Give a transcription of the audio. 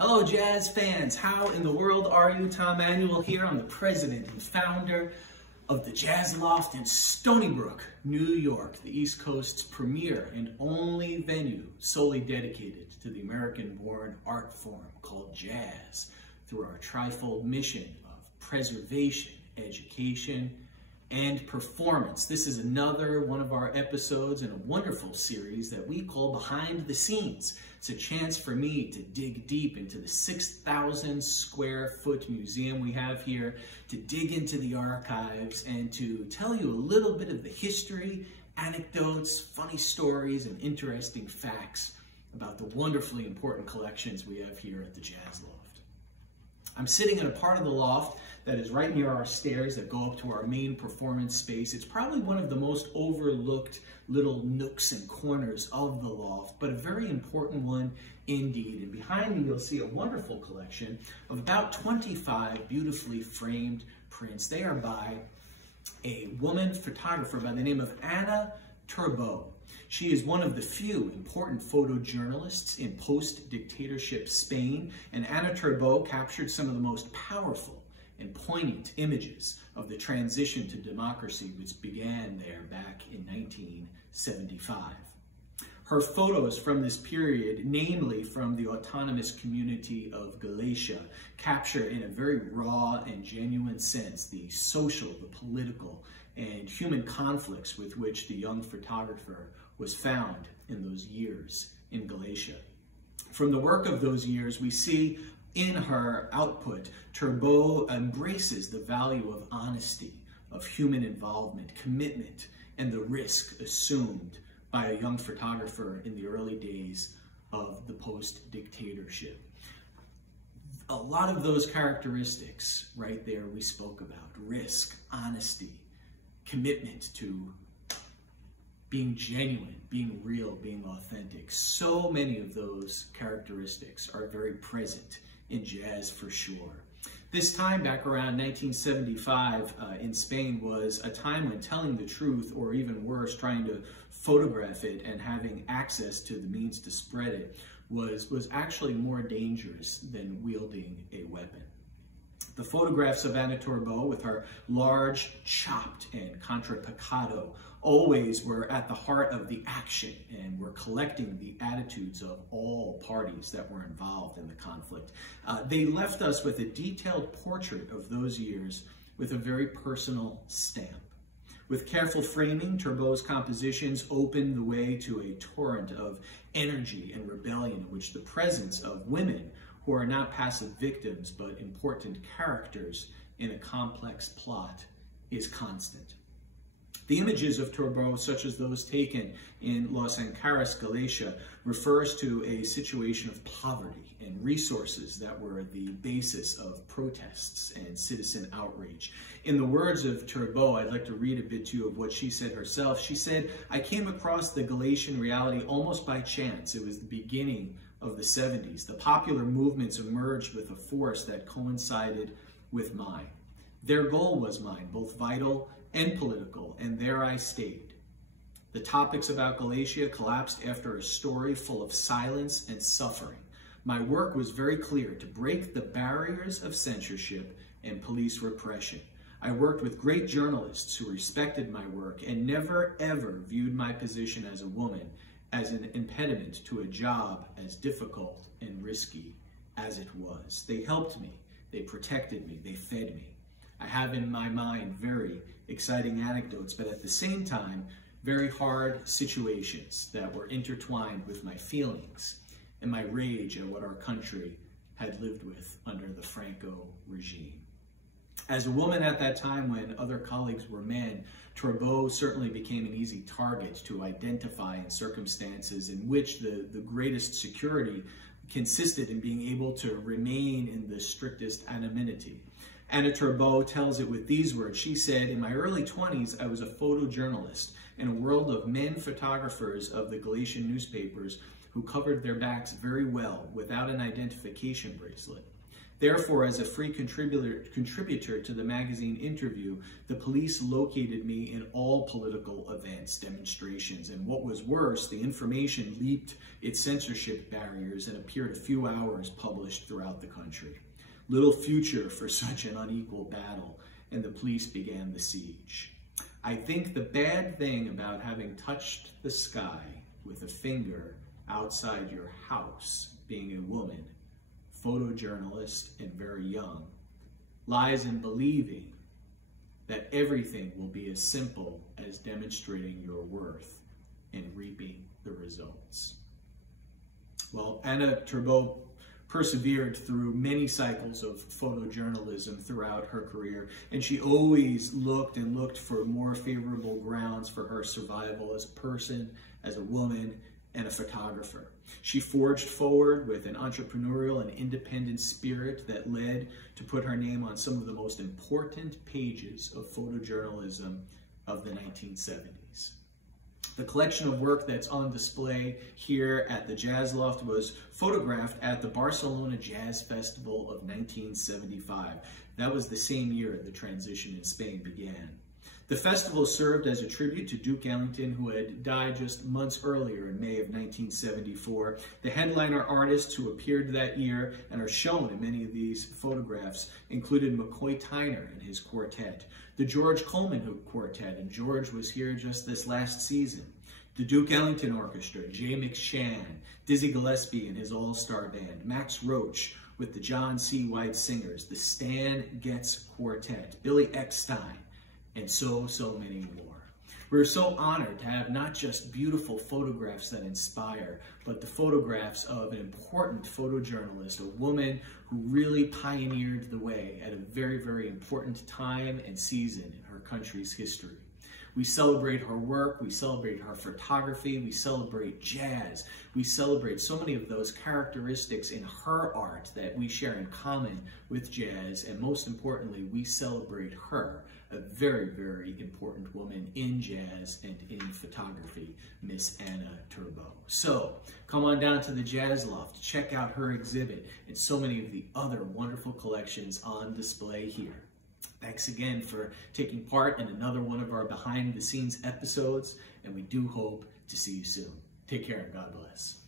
Hello jazz fans, how in the world are you? Tom Manuel here. I'm the president and founder of the Jazz Loft in Stony Brook, New York, the East Coast's premier and only venue solely dedicated to the American-born art form called jazz through our trifold mission of preservation, education, and performance. This is another one of our episodes in a wonderful series that we call Behind the Scenes. It's a chance for me to dig deep into the 6,000 square foot museum we have here, to dig into the archives, and to tell you a little bit of the history, anecdotes, funny stories, and interesting facts about the wonderfully important collections we have here at the Jazz Loft. I'm sitting in a part of the loft that is right near our stairs that go up to our main performance space. It's probably one of the most overlooked little nooks and corners of the loft, but a very important one indeed. And behind me, you'll see a wonderful collection of about 25 beautifully framed prints. They are by a woman photographer by the name of Anna Turbau. She is one of the few important photojournalists in post-dictatorship Spain, and Anna Turbau captured some of the most powerful and poignant images of the transition to democracy which began there back in 1975. Her photos from this period, namely from the autonomous community of Galicia, capture in a very raw and genuine sense the social, the political, and human conflicts with which the young photographer was found in those years in Galicia. From the work of those years, we see in her output, Turbau embraces the value of honesty, of human involvement, commitment, and the risk assumed by a young photographer in the early days of the post-dictatorship. A lot of those characteristics right there we spoke about: risk, honesty, commitment to being genuine, being real, being authentic. So many of those characteristics are very present in jazz for sure. This time back around 1975 in Spain was a time when telling the truth, or even worse, trying to photograph it and having access to the means to spread it was actually more dangerous than wielding a weapon. The photographs of Anna Turbau, with her large, chopped, and contrapicado, always were at the heart of the action and were collecting the attitudes of all parties that were involved in the conflict. They left us with a detailed portrait of those years with a very personal stamp. With careful framing, Turbau's compositions opened the way to a torrent of energy and rebellion in which the presence of women who are not passive victims but important characters in a complex plot is constant. The images of Turbau, such as those taken in Los Ancares, Galicia, refers to a situation of poverty and resources that were the basis of protests and citizen outrage. In the words of Turbau, I'd like to read a bit to you of what she said herself. She said, "I came across the Galician reality almost by chance. It was the beginning of the 70s. The popular movements emerged with a force that coincided with mine. Their goal was mine, both vital and political, and there I stayed. The topics about Galicia collapsed after a story full of silence and suffering. My work was very clear: to break the barriers of censorship and police repression. I worked with great journalists who respected my work and never ever viewed my position as a woman as an impediment to a job as difficult and risky as it was. They helped me, they protected me, they fed me. I have in my mind very exciting anecdotes, but at the same time, very hard situations that were intertwined with my feelings and my rage at what our country had lived with under the Franco regime." As a woman at that time, when other colleagues were men, Turbau certainly became an easy target to identify in circumstances in which the greatest security consisted in being able to remain in the strictest anonymity. Anna Turbau tells it with these words. She said, "In my early 20s, I was a photojournalist in a world of men photographers of the Galician newspapers who covered their backs very well without an identification bracelet. Therefore, as a free contributor to the magazine Interview, the police located me in all political events, demonstrations, and what was worse, the information leaped its censorship barriers and appeared a few hours published throughout the country. Little future for such an unequal battle, and the police began the siege. I think the bad thing about having touched the sky with a finger outside your house, being a woman, photojournalist, and very young, lies in believing that everything will be as simple as demonstrating your worth and reaping the results. Well, Anna Turbau persevered through many cycles of photojournalism throughout her career, and she always looked for more favorable grounds for her survival as a person, as a woman, and a photographer. She forged forward with an entrepreneurial and independent spirit that led to put her name on some of the most important pages of photojournalism of the 1970s. The collection of work that's on display here at the Jazz Loft was photographed at the Barcelona Jazz Festival of 1975. That was the same year the transition in Spain began. The festival served as a tribute to Duke Ellington, who had died just months earlier in May of 1974. The headliner artists who appeared that year and are shown in many of these photographs included McCoy Tyner and his quartet, the George Coleman Quartet, and George was here just this last season, the Duke Ellington Orchestra, Jay McShann, Dizzy Gillespie and his all-star band, Max Roach with the John C. White Singers, the Stan Getz Quartet, Billy Eckstine, and so many more. We're so honored to have not just beautiful photographs that inspire, but the photographs of an important photojournalist, a woman who really pioneered the way at a very, very important time and season in her country's history. We celebrate her work, we celebrate her photography, we celebrate jazz, we celebrate so many of those characteristics in her art that we share in common with jazz, and most importantly, we celebrate her, a very, very important woman in jazz and in photography, Miss Anna Turbau. So, come on down to the Jazz Loft, check out her exhibit and so many of the other wonderful collections on display here. Thanks again for taking part in another one of our behind the scenes episodes, and we do hope to see you soon. Take care and God bless.